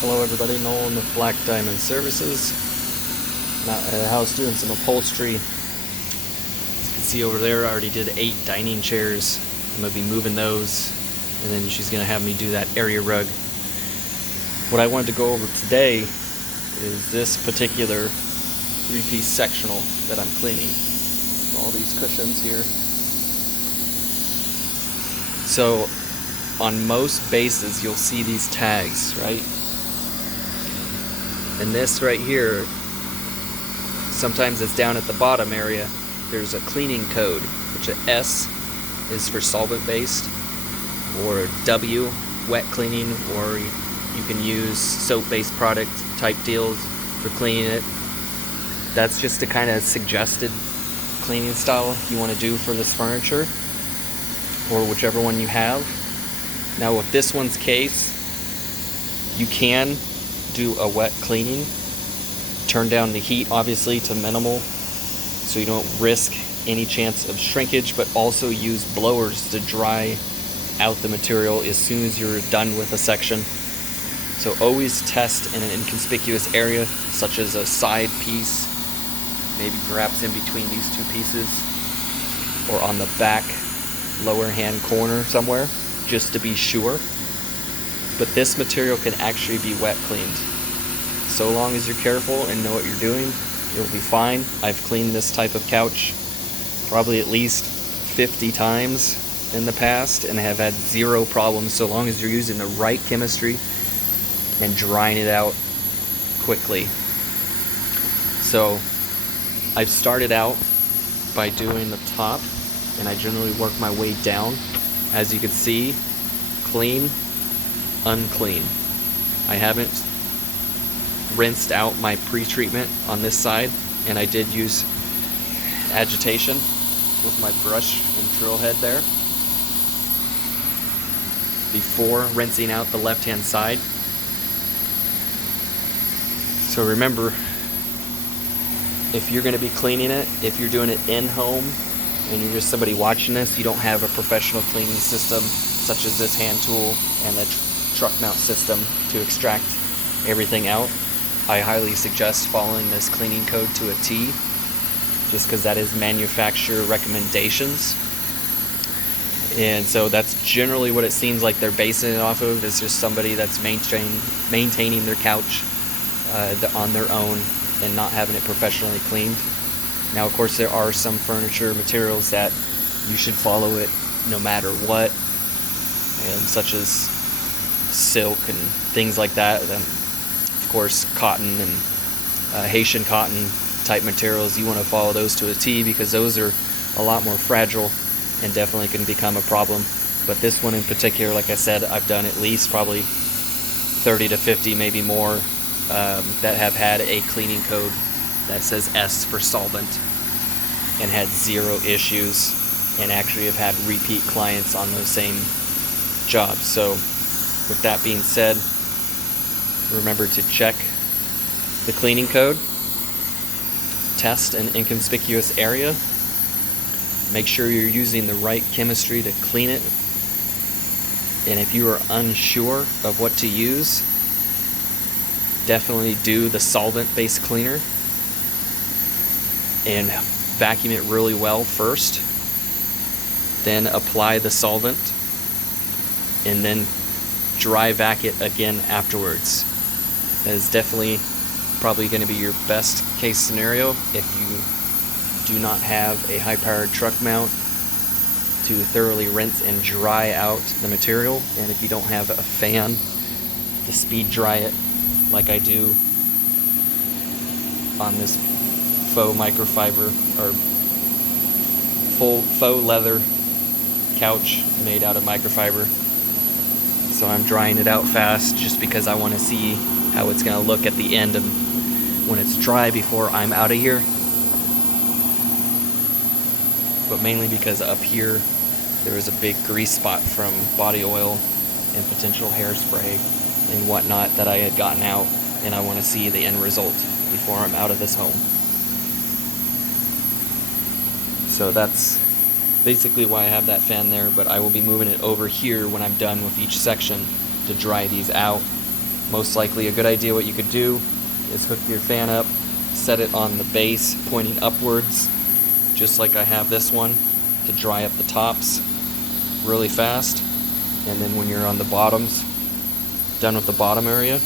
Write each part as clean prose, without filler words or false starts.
Hello everybody, Nolan with Black Diamond Services. Now at the house doing some upholstery. As you can see over there, I already did 8 dining chairs. I'm going to be moving those, and then she's going to have me do that area rug. What I wanted to go over today is this particular 3-piece sectional that I'm cleaning. All these cushions here. So on most bases you'll see these tags, right? And this right here, sometimes it's down at the bottom area. There's a cleaning code, which a S is for solvent based, or W, wet cleaning, or you can use soap based product type deals for cleaning it. That's just a kind of suggested cleaning style you want to do for this furniture, or whichever one you have. Now with this one's case, you can do a wet cleaning. Turn down the heat obviously to minimal so you don't risk any chance of shrinkage, but also use blowers to dry out the material as soon as you're done with a section. So always test in an inconspicuous area, such as a side piece, maybe perhaps in between these two pieces, or on the back lower hand corner somewhere, just to be sure. But this material can actually be wet cleaned. So long as you're careful and know what you're doing, you'll be fine. I've cleaned this type of couch probably at least 50 times in the past and have had 0 problems, so long as you're using the right chemistry and drying it out quickly. So I've started out by doing the top, and I generally work my way down. As you can see, clean, unclean. I haven't rinsed out my pre-treatment on this side, and I did use agitation with my brush and drill head there before rinsing out the left hand side. So remember, if you're going to be cleaning it, if you're doing it in home and you're just somebody watching this, you don't have a professional cleaning system such as this hand tool and the truck mount system to extract everything out, I highly suggest following this cleaning code to a T, just because that is manufacturer recommendations. And so that's generally what it seems like they're basing it off of. It's just somebody that's maintaining their couch on their own and not having it professionally cleaned. Now of course there are some furniture materials that you should follow it no matter what, and such as silk and things like that. Of course cotton and Haitian cotton type materials, you want to follow those to a T, because those are a lot more fragile and definitely can become a problem. But this one in particular, like I said, I've done at least probably 30 to 50, maybe more, that have had a cleaning code that says S for solvent and had 0 issues, and actually have had repeat clients on those same jobs. So with that being said, remember to check the cleaning code, test an inconspicuous area, make sure you're using the right chemistry to clean it, and if you are unsure of what to use, definitely do the solvent-based cleaner and vacuum it really well first, then apply the solvent, and then dry vac it again afterwards. That is definitely probably going to be your best case scenario if you do not have a high-powered truck mount to thoroughly rinse and dry out the material, and if you don't have a fan to speed dry it like I do on this faux microfiber or full faux leather couch made out of microfiber. So I'm drying it out fast just because I want to see how it's going to look at the end of when it's dry before I'm out of here. But mainly because up here there was a big grease spot from body oil and potential hairspray and whatnot that I had gotten out, and I want to see the end result before I'm out of this home. So that's basically why I have that fan there, but I will be moving it over here when I'm done with each section to dry these out Most likely a good idea what you could do is hook your fan up, set it on the base pointing upwards, just like I have this one, to dry up the tops really fast. And then when you're on the bottoms, done with the bottom area,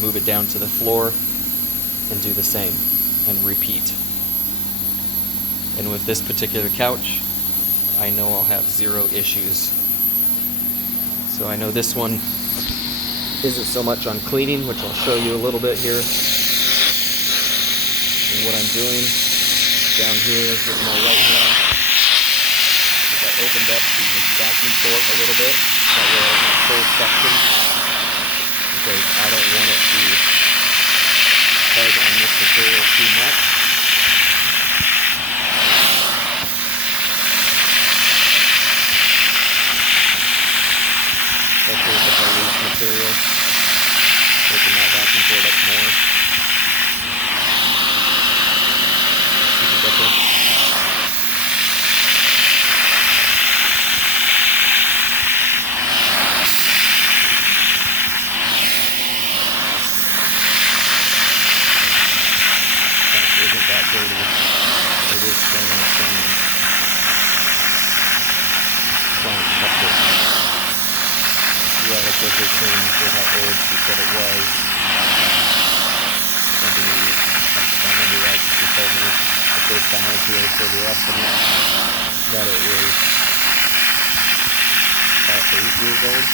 move it down to the floor and do the same and repeat. And with this particular couch, I know I'll have zero issues. So I know this one isn't so much on cleaning, which I'll show you a little bit here. And what I'm doing down here with my right hand is I opened up the vacuum port a little bit, that way I have full suction, because I don't want it to tug on this material too much. Especially if it's a loose material. Open that vacuum port up more. See the difference? That isn't that dirty. It is showing some plant kept it relatively clean for how old she said it was. I believe, if I remember right, she told me the first time I was here for the estimate that it was about 8 years old.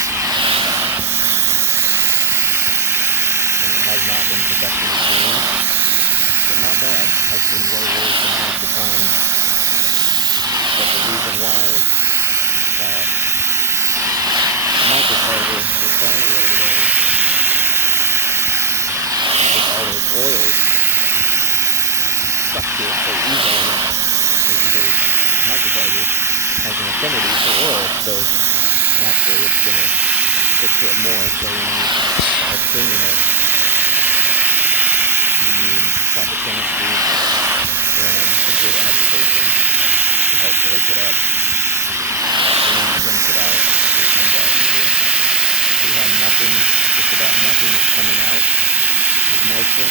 And it has not been professionally cleaned. So not bad. I've seen way worse from half the time. But the reason why that microfiber is brownie over there with all those oils stuck to it so easily is because microfiber has an affinity for oil, so naturally it's going to stick to it more. So when you are cleaning it, you need proper chemistry and some good agitation to help break it up. And then you rinse it out, it comes out easier. See how nothing, just about nothing is coming out of moisture?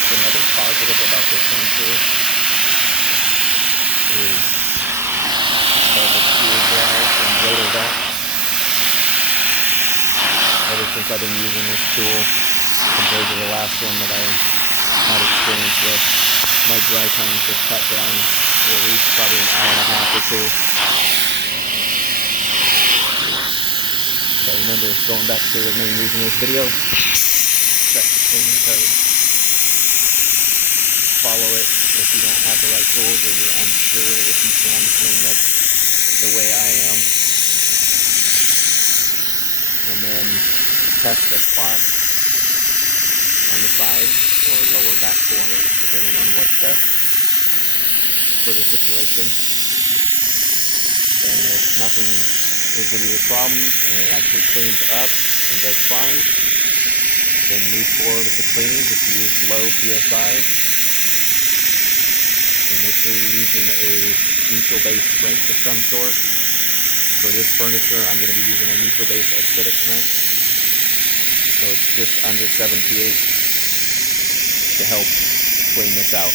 That's another positive about this hand tool is called the cure dry from Rotovac. Ever since I've been using this tool, compared to the last one that I had experience with, my dry times have cut down at least probably an hour and a half or two. But remember, going back to the main reason of this video, check the cleaning code, follow it if you don't have the right tools or you're unsure if you can clean this the way I am. And then test a spot on the side or lower back corner, depending on what's best for the situation. And if nothing is any of the problems and it actually cleans up and does fine, then move forward with the cleaning. Just use low PSI. And make sure you're using a neutral base rinse of some sort. For this furniture, I'm going to be using a neutral base acidic rinse. So it's just under 7 pH to help clean this out.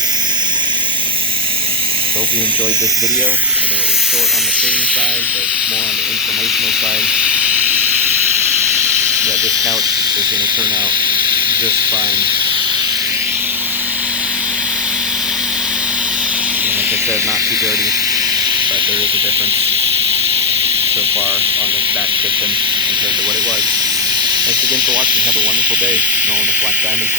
So hope you enjoyed this video. I know it was short on the cleaning side, but more on the informational side. Yeah, this couch is going to turn out just fine. And like I said, not too dirty, but there is a difference so far on this back cushion compared to what it was. Thanks again for watching. Have a wonderful day. Nolan with Black Diamond.